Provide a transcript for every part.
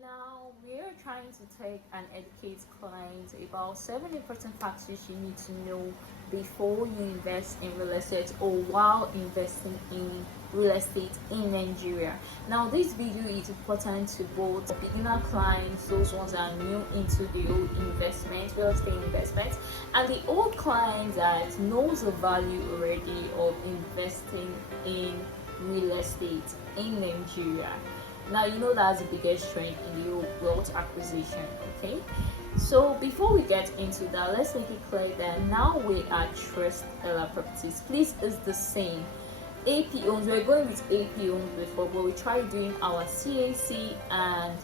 Now we're trying to take and educate clients about 7 important factors you need to know before you invest in real estate or while investing in real estate in Nigeria. Now this video is important to both beginner clients, those ones that are new into the whole investment, real estate investment, and the old clients that knows the value already of investing in real estate in Nigeria. Now you know that's the biggest trend in the wealth acquisition. Okay, so before we get into that, let's make it clear that now we are Trust Properties. Please, it's the same. AP owns. We're going with AP owns before, but we tried doing our CAC and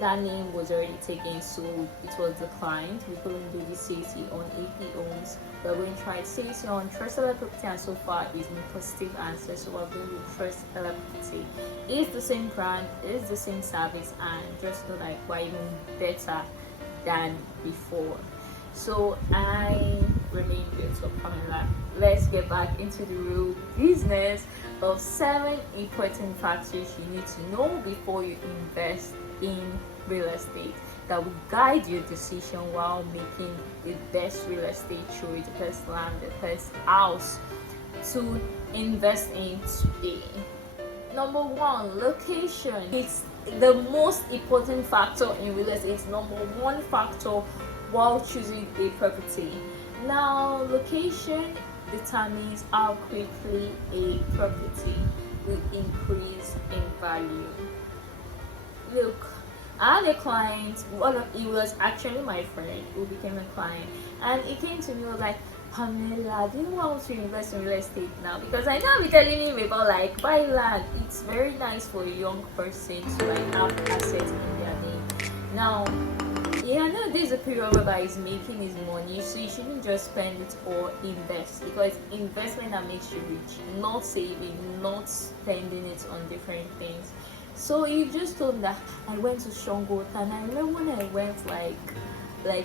that name was already taken, so it was declined. We couldn't do the CAC on AP owns. We're going to try CAC on Trust Property, and so far it's been positive answer. So we're going with Trust Property. It's the same brand, it's the same service, and just know that we're even better than before. So I remain good to Pamela. Let's get back into the real business of 7 important factors you need to know before you invest in real estate that will guide your decision while making the best real estate choice, the best land, the best house to invest in today. Number 1, location. It's the most important factor in real estate. It's number 1 factor while choosing a property. Now, location determines how quickly a property will increase in value. Look, I had a client, he was actually my friend who became a client, and he came to me and was like, Pamela, do you want to invest in real estate now? Because I know I'm telling him about like buy land. It's very nice for a young person to like have assets in their name. Now, yeah, I know there's a period whereby he's making his money, so you shouldn't just spend it or invest, because investment that makes you rich, not saving, not spending it on different things. So you just told me that I went to Shango, and I remember when I went like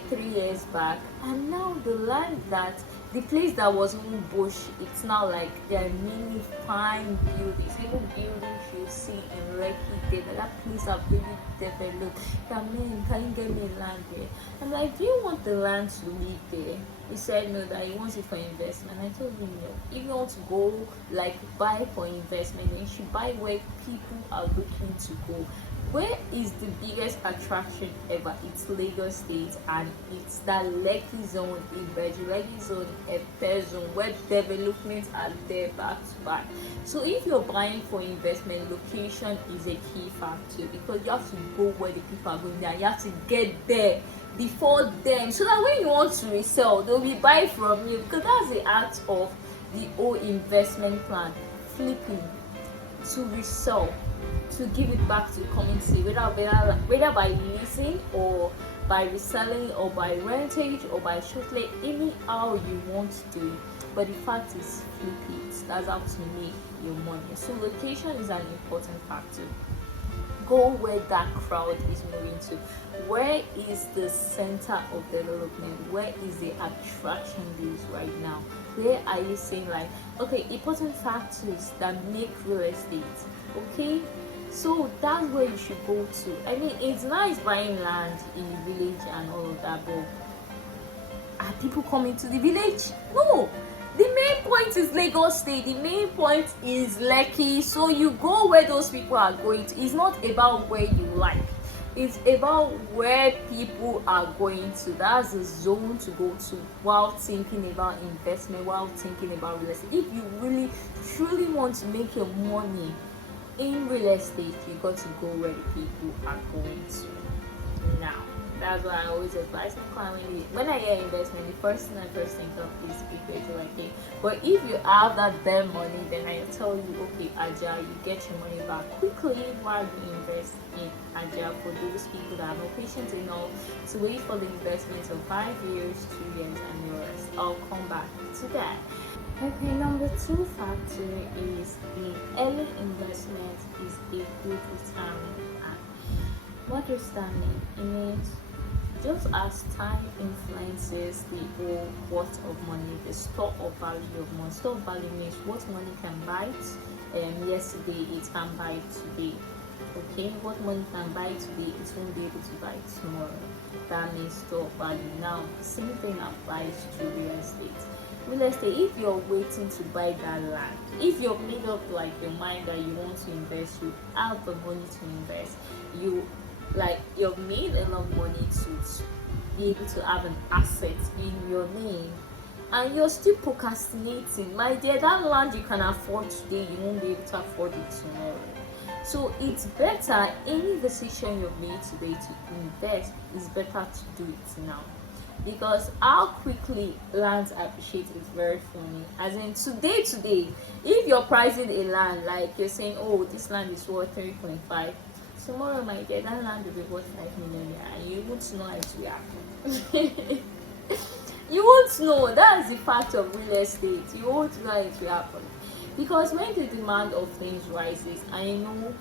3 years back, and now the land that the place that was in bush, it's now like there are many fine buildings, even buildings you see in Lekki there. That place have really developed. Can you get me land there? I'm like, do you want the land to live there? He said no, that he wants it for investment. I told him no. If you want to go like buy for investment, then you should buy where people are looking to go. Where is the biggest attraction ever? It's Lagos State, and it's that Lekki zone, Ibeju-Lekki zone, Epe zone, where developments are there back to back. So if you're buying for investment, location is a key factor, because you have to go where the people are going there. You have to get there before them, so that when you want to resell, they'll be buying from you, because that's the act of the whole investment plan, flipping to resell, to give it back to the community, whether by leasing or by reselling or by rentage or by shortly, even how you want to do it. But the fact is, flip it. That's how to make your money. So location is an important factor. Go where that crowd is moving to. Where is the center of development? Where is the attraction base right now? Where are you saying like, okay, important factors that make real estate, okay? So that's where you should go to. I mean, it's nice buying land in the village and all of that, but are people coming to the village? No. The main point is Lagos State. The main point is Lekki. So you go where those people are going to. It's not about where you like. It's about where people are going to. That's the zone to go to while thinking about investment, while thinking about real estate. If you really truly want to make your money in real estate, you got to go where the people are going to. Now, that's why I always advise my client, when I hear investment, the first thing I think of is Ibeju-Lekki. But if you have that bare money, then I tell you, okay, Aja, you get your money back quickly while you invest in Aja. For those people that have no patience enough to wait for the investment of 5 years, 2 years, and yours, I'll come back to that. Okay, number 2 factor is the early investment is a good retirement act. What does that mean? It means just as time influences the whole worth of money, the store of value of money. Store of value means what money can buy yesterday, it can buy today. Okay, what money can buy today, it won't be able to buy tomorrow. That means store value. Now, the same thing applies to real estate. Real estate, if you're waiting to buy that land, if you've made up like your mind that you want to invest, you have the money to invest, you've made enough money to be able to have an asset in your name, and you're still procrastinating, my dear, that land you can afford today, you won't be able to afford it tomorrow. So it's better, any decision you've made today to invest, is better to do it now. Because how quickly lands appreciate is very funny. As in today, if you're pricing a land, like you're saying, oh, this land is worth 3.5, tomorrow, my dear, that land will be worth 5 million, and you won't know it will happen. You won't know. That's the fact of real estate. You won't know it will happen. Because when the demand of things rises, I know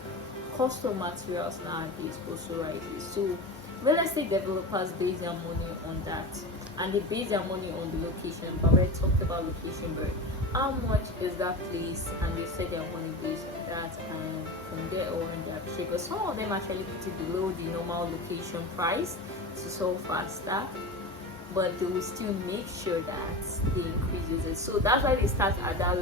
cost of materials nowadays also rises. So real estate developers base their money on that, and they base their money on the location. But we talked about location, but how much is that place? And they set their money based on that, and from there on they appreciate. But some of them actually put it below the normal location price to sell faster, but they will still make sure that they increases it. So that's why they start at that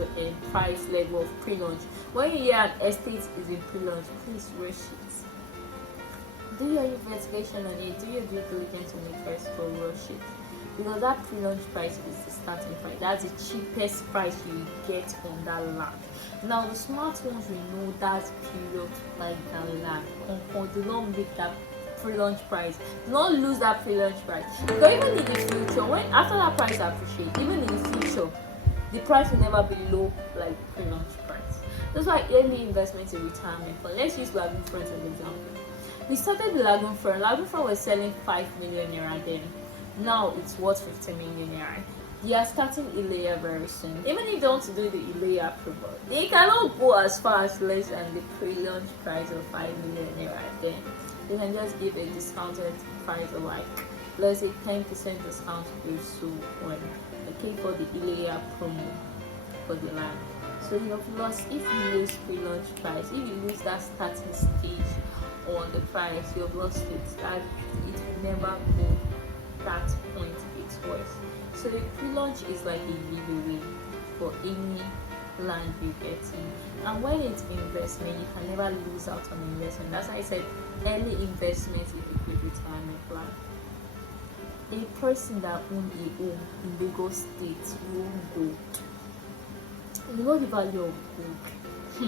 price level of pre-launch. When you hear an estate is in pre-launch, please rush it. Do your investigation on it, do your due diligence on it first, for rush it. Because that pre-launch price is the starting price. That's the cheapest price you get on that land. Now the smart ones will know that period like that land. Do not make that pre-launch price. Do not lose that pre-launch price. Because even in the future, when after that price appreciates, even in the future, the price will never be low like the pre-launch price. That's why early investments in retirement fund. Let's use Lagoon Front as an example. We started the Lagoon Front. Lagoon Front was selling 5 million naira then. Now it's worth 50 million naira. They are starting Ilea very soon. Even if they want to do the Ilea approval, they cannot go as far as less than the pre-launch price of 5 million naira then. They can just give a discounted price of like, let's say 10% discount or so on for the Ilea promo for the land. So you've lost if you lose pre-launch price, if you lose that starting stage on the price, you've lost it. That it will never go that point it's worth. So the pre-launch is like a giveaway for any land you get in. And when it's investment, you can never lose out on investment. That's why I said early investment is a good retirement plan. A person that owns a home in Lagos State won't go. You know the value of gold. You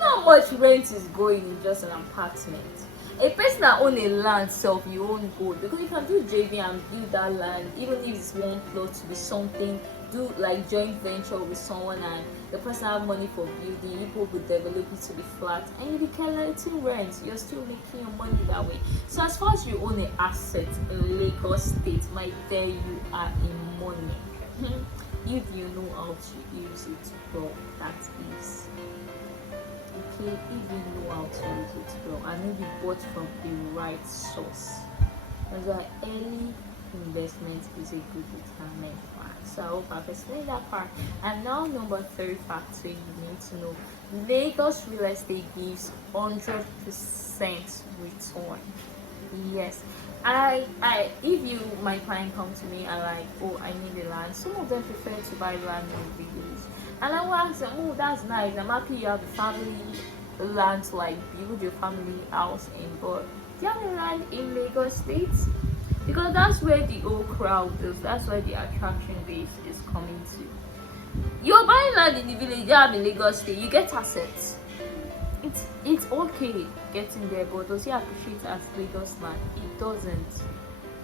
know how much rent is going in just an apartment. A person that owns a land self, you won't go, because you can do JV and build that land, even if it's one plot to be something. Do like joint venture with someone, and the person have money for building, you people will develop it to be flat, and you'll be collecting rent. You're still making your money that way. So as far as you own an asset in Lagos State, my dear, you are in money. If you know how to use it well, that is. Okay, if you know how to use it well, and maybe bought from the right source. That's why early investment is a good retirement plan. So I hope I've explained that part. And now number 3 factor you need to know. Lagos real estate gives 100% return. Yes. If my client come to me and like, oh, I need a land. Some of them prefer to buy land in village. And I will ask them, oh, that's nice. I'm happy you have the family land to like build your family house in, but do you have a land in Lagos State? Because that's where the whole crowd is. That's where the attraction base is coming to. You're buying land in the village, you have in Lagos State, you get assets. It's okay getting there, but does it appreciate as Lagos land? It doesn't.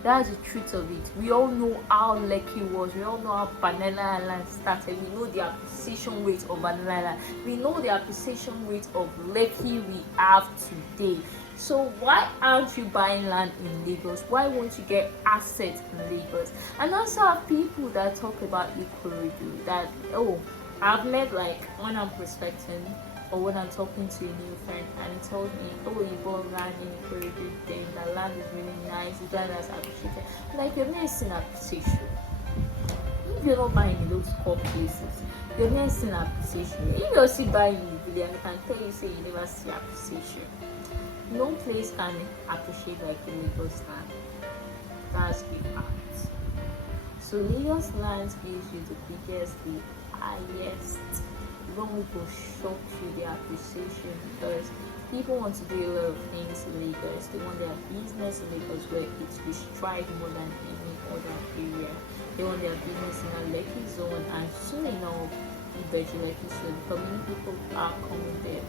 That's the truth of it. We all know how Lekki was. We all know how Banana Island started. We know the appreciation rate of Banana Island. We know the appreciation rate of Lekki we have today. So why aren't you buying land in Lagos? Why won't you get assets in Lagos? And also have people that talk about Ikorodu, that, oh, I've met like when I'm prospecting or when I'm talking to a new friend and he told me, oh, you bought land in Ikorodu, then the land is really nice, the land is appreciated. Like, you're not seeing appreciation. If you're not buying in those core places, you're not seeing appreciation. If you're still buying in the there, I can tell you say you never see appreciation. No place can appreciate like the Lagos land. That's the fact. So Lagos land gives you the biggest, the highest. Even people shock you their appreciation because people want to do a lot of things in Lagos. They want their business in Lagos where it will strive more than any other area. They want their business in a Lekki zone, and soon enough Ibeju-Lekki soon. For many people are coming there.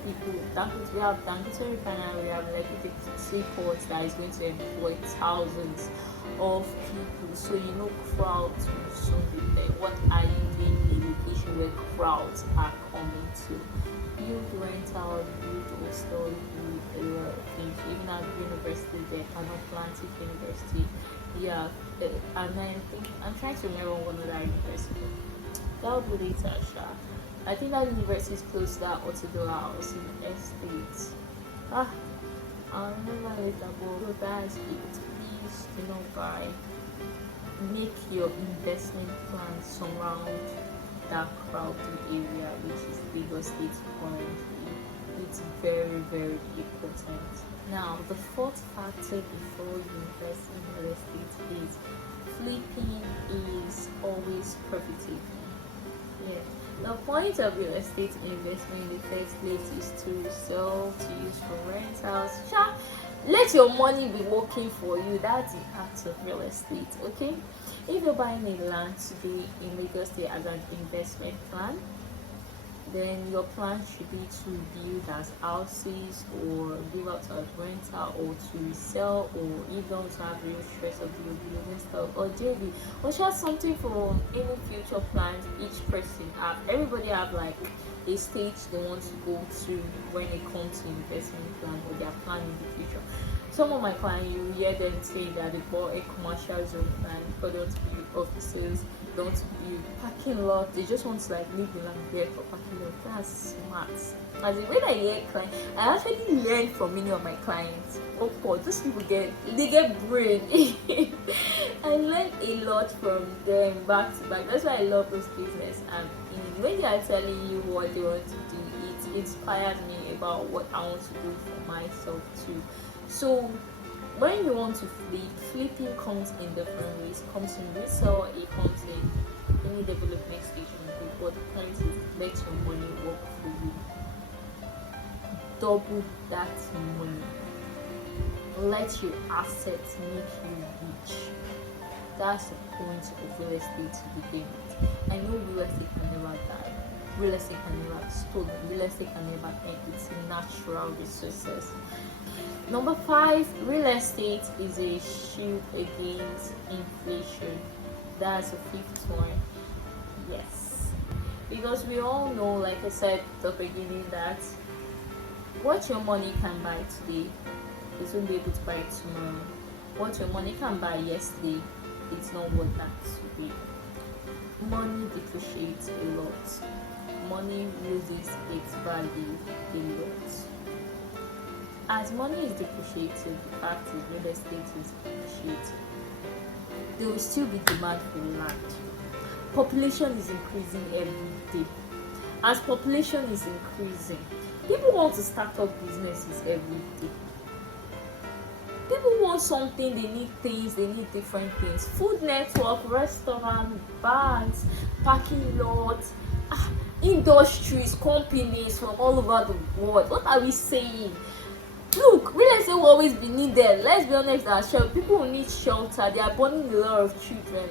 We have Dangote refinery, we have Lekki seaports that is going to employ thousands of people. So crowds will soon be there. What are you doing in a location where crowds are coming to? Build rental, build hostel, build a lot of things. Even at the university there, Atlantic University. Yeah, and I'm trying to remember one other university. That will be later, I think that university is close to that Otodola house in the estate. I'll remember later, but that's it. Please do not buy. Make your investment plan surround that crowded area, which is Lagos State currently. It's very, very important. Now, the fourth factor before you invest in real estate is flipping is always profitable. Yeah. The point of real estate investment in the first place is to sell, to use for rentals. Let your money be working for you. That's the act of real estate, okay? If you're buying a land today in Lagos State as an investment plan, then your plan should be to build as houses or give out as rental or to sell, or if you don't have real stress of the building stuff or JV or just something for any future plans. Each person everybody have like a stage they want to go to when it comes to investment plan or their plan in the future. Some of my clients, you hear them say that they bought a commercial zone plan for them to build offices, don't build parking lot. They just want to like leave the land there for parking lot. That's smart. As in, when I hear clients, I actually learn from many of my clients. Oh God, these people get brain. I learn a lot from them back to back. That's why I love this business. And when they are telling you what they want to do, it inspires me about what I want to do for myself too. So when you want to flipping comes in different ways. It comes in resale, it comes in any development stage. But the point is, let your money work for you. Double that money. Let your assets make you rich. That's the point of real estate to begin with. I know real estate can never die. Real estate can never be stolen. Real estate can never end. It's natural resources. Number 5, real estate is a shield against inflation. That's the 5th one. Yes. Because we all know, like I said at the beginning, that what your money can buy today, it won't be able to buy tomorrow. What your money can buy yesterday, it's not worth that today. Money depreciates a lot. Money loses its value a lot. As money is depreciated, the fact is real estate is depreciated. There will still be demand for land. Population is increasing every day. As population is increasing, people want to start up businesses every day. People want something, they need things, they need different things. Food network, restaurant, banks, parking lots, industries, companies from all over the world. What are we saying? Look, real estate will always be needed. Let's be honest, people will need shelter. They are burning a lot of children.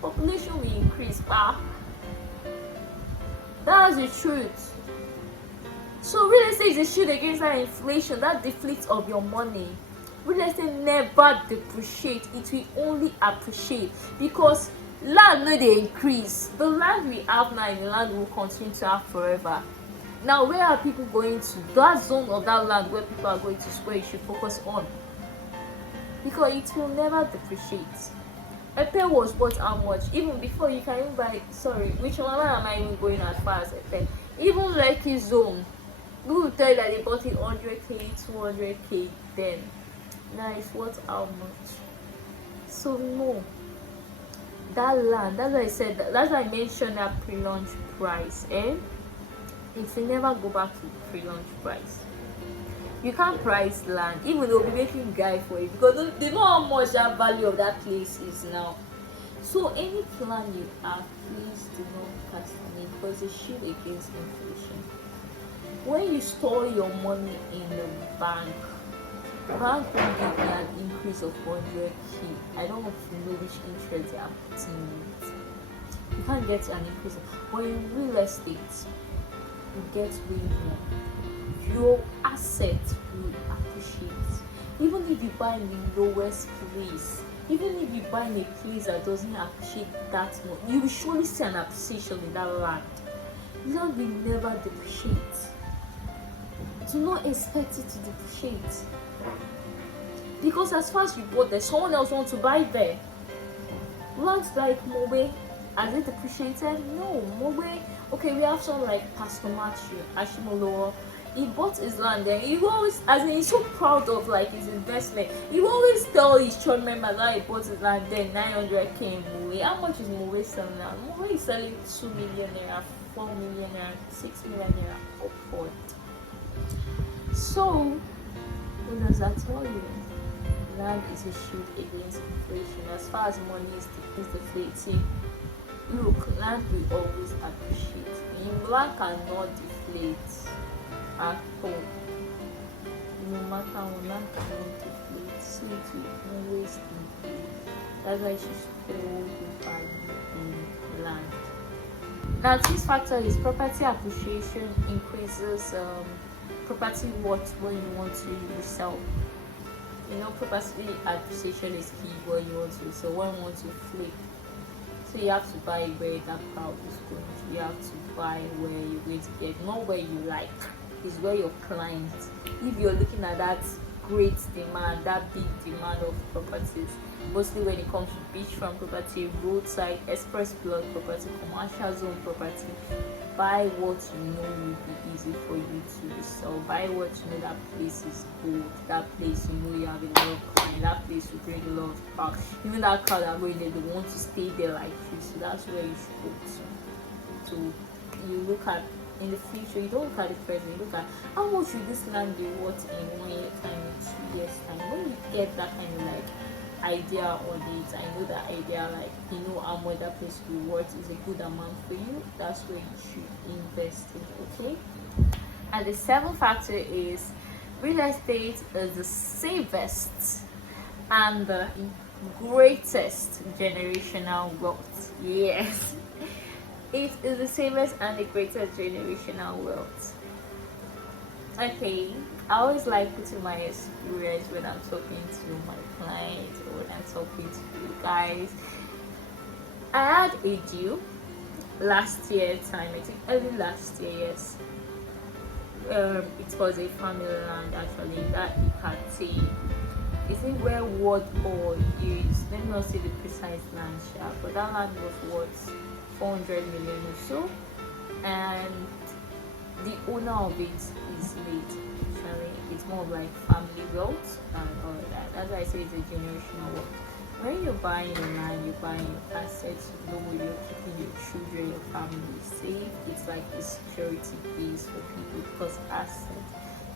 Population will increase. That's the truth. So real estate is a shield against that inflation, that deflate of your money. Real estate never depreciate, it will only appreciate, because land no dey increase. The land we have now is the land we will continue to have forever. Now, where are people going to? That zone of that land where people are going to square, you should focus on, because it will never depreciate. Epe was bought how much? Even before you can even buy, which one am I even going as far as Epe? Even Lekki zone, we will tell you that they bought it 100k, 200k then. Now it's worth how much? So no, that land, that's why I said that's why I mentioned that pre-launch price. If you never go back to the pre-launch price. You can't price land, even they'll be making guy for it because they know how much that value of that place is now. So any plan you have, please do not cast on it because it's shield against inflation. When you store your money in the bank will give you an increase of 100k. I don't want to know which interest they are putting in it. You can't get an increase, but in real estate, you get way more. Your asset will appreciate. Even if you buy in the lowest place, even if you buy in a place that doesn't appreciate that much, you will surely see an appreciation in that land. Land will never depreciate. Do not expect it to depreciate. Because as far as you bought there, someone else wants to buy there. Lands like Mobe, has it depreciated? No. Mobe, okay, we have someone like Pastor Matthew Ashimolowo. He bought his land there. He always, as in, he's so proud of like his investment. He always tell his church members that he bought his land there, 900k in Mobe. How much is Mobe selling now? Mobe is selling 2 million naira, 4 million naira, 6 million naira upward. So, what does that tell you? Land is a shield against inflation. As far as money is deflating, look, land will always appreciate. Land cannot deflate at all. No matter what, land cannot deflate. So it will always increase. That's why she's hold the value in land. Now, this factor is property appreciation increases property worth when you want to resell. You know, property appreciation is key when you want to sell, when you want to flip. So you have to buy where that crowd is going to. You have to buy where you're going to get, not where you like. It's where your client. If you're looking at that great demand, that big demand of properties, mostly when it comes to beachfront property, roadside, express plot property, commercial zone property, buy what you know will be easy for you to sell. Buy what you know that place is good, that place you know you have a lot of clients, that place will bring a lot of crowd. Even that crowd are going there, they want to stay there like you. So that's where you should go to. So you look at in the future, you don't look at the present, you look at how much will this land be worth in 1 year time, 2 years time. When you get that kind of like idea on it, I know that idea, like you know how much that place will be worth is a good amount for you, that's where you should invest in. Okay. And the seventh factor is real estate is the safest and the greatest generational wealth. Yes. It is the safest and the greatest generational wealth. Okay, I always like putting my experience when I'm talking to my clients or when I'm talking to you guys. I had a deal last year time, I think early last year, yes. It was a family land actually that Ikate. Is it where what or is, let me not say the precise land share, but that land was worth 400 million or so, and the owner of it is late. Actually, it's more of like family wealth and all of that. That's why I say it's a generational wealth. When you're buying a land, you're buying assets, you know you're keeping your children, your family safe. It's like a security base for people because assets,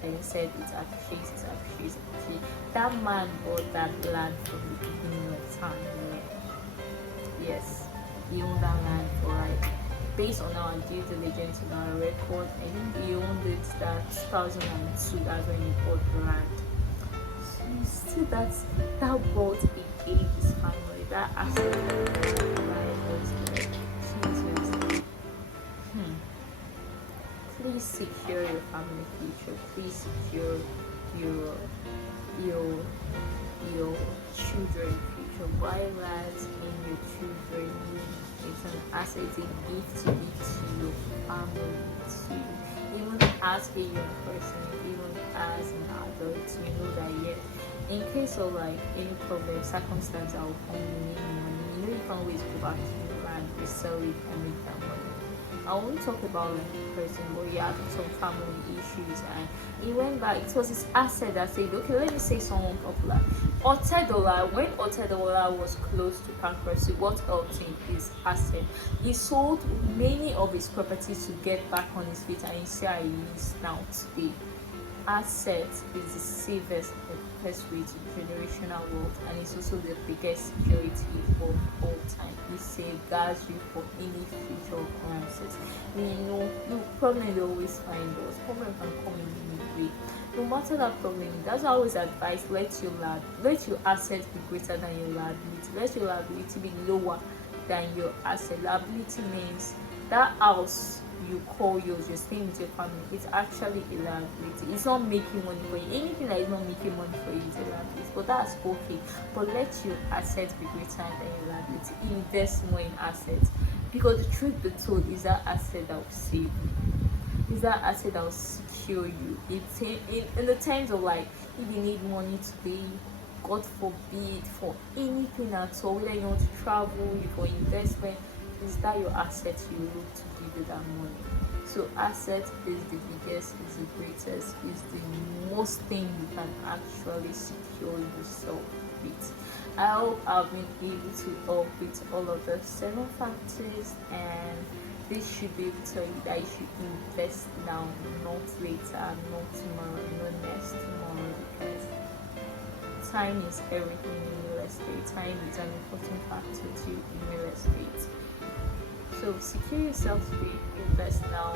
like I said, it appreciates. That man bought that land from the beginning of time. Yes, he owned that land for like, based on our due diligence in our record, I think he owned it that 2002. That's when he bought the land. So you see that wealth he gave his family, that asset was like Jesus. Please secure your family future. Please secure your children future. Buy lands in your children. It's an asset, it's a gift to your family, to even as a young person, even as an adult, you know that yes, in case of like any problem, circumstance that will come, you need money. You know you can't always go back to your land, resell it and make that money. I won't talk about the person, but he had some family issues, and he went back. It was his asset that said, okay, let me say someone popular. Otedola, when Otedola was close to bankruptcy, what helped him is asset. He sold many of his properties to get back on his feet, and you see how he is now today. Asset is the safest and best way to generational wealth, and it's also the biggest security of all time. It safeguards you for any future occurrences. You problem they always find us. Problem can come in any way. No matter that problem, that's why I always advise let your asset be greater than your liability. Let your liability be lower than your asset. Liability means that house you call yours, you're staying with your family, it's actually a liability. It's not making money for you. Anything that is not making money for you is a liability, but that's okay. But let your assets be greater than your liability. Invest more in assets, because the truth be told is that asset that will save you, is that asset that will secure you. It's in the terms of like, if you need money today, God forbid, for anything at all, whether you want to travel, for investment, is that your asset you look to give you that money. So asset is the biggest, is the greatest, is the most thing you can actually secure yourself with. I hope I've been able to help with all of the 7 factors, and this should be able to tell you that you should invest now, not later, not tomorrow, not next tomorrow, because time is everything in real estate. Time is an important factor too in real estate. So secure yourself today, invest now.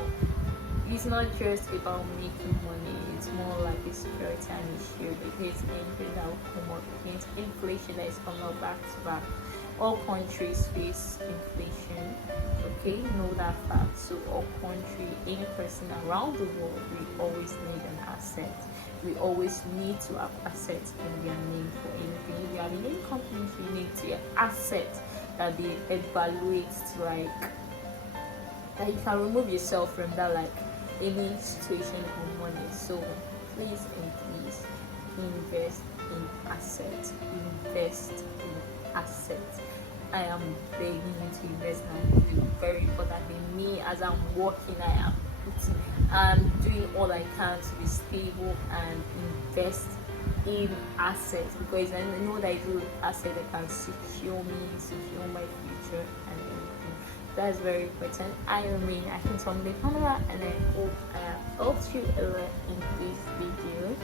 It's not just about making money, it's more like a security and issue, because anything that will come up against inflation that is coming up back to back. All countries face inflation, okay? Know that fact. So all country, any person around the world, we always need an asset. We always need to have assets in their name for anything. If you are in any company, you need to have assets that they evaluate to that you can remove yourself from that, like any situation on money. So please and please invest in assets. Invest in assets. I am begging you to invest now. It's very important. Me, as I'm working, I'm doing all I can to be stable and invest in assets, because I know that it's an asset that can secure me, secure my future, and everything. That's very important. I remain the camera, and I hope I have helped you a lot in this video.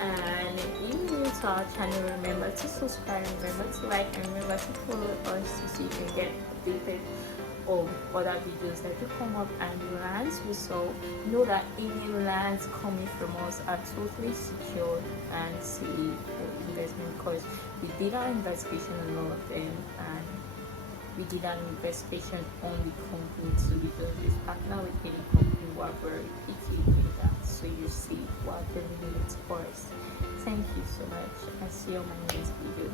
And if you're new to our channel, remember to subscribe, remember to like, and remember to follow us so you can get updated of other videos that will come up. And the lands we saw, know that any lands coming from us are totally secure and safe for investment, because we did our investigation on all of them, and we did an investigation on the company, so we don't just partner with any company who are very picky with that, so you see what the limits for us. Thank you so much. I'll see you on my next video.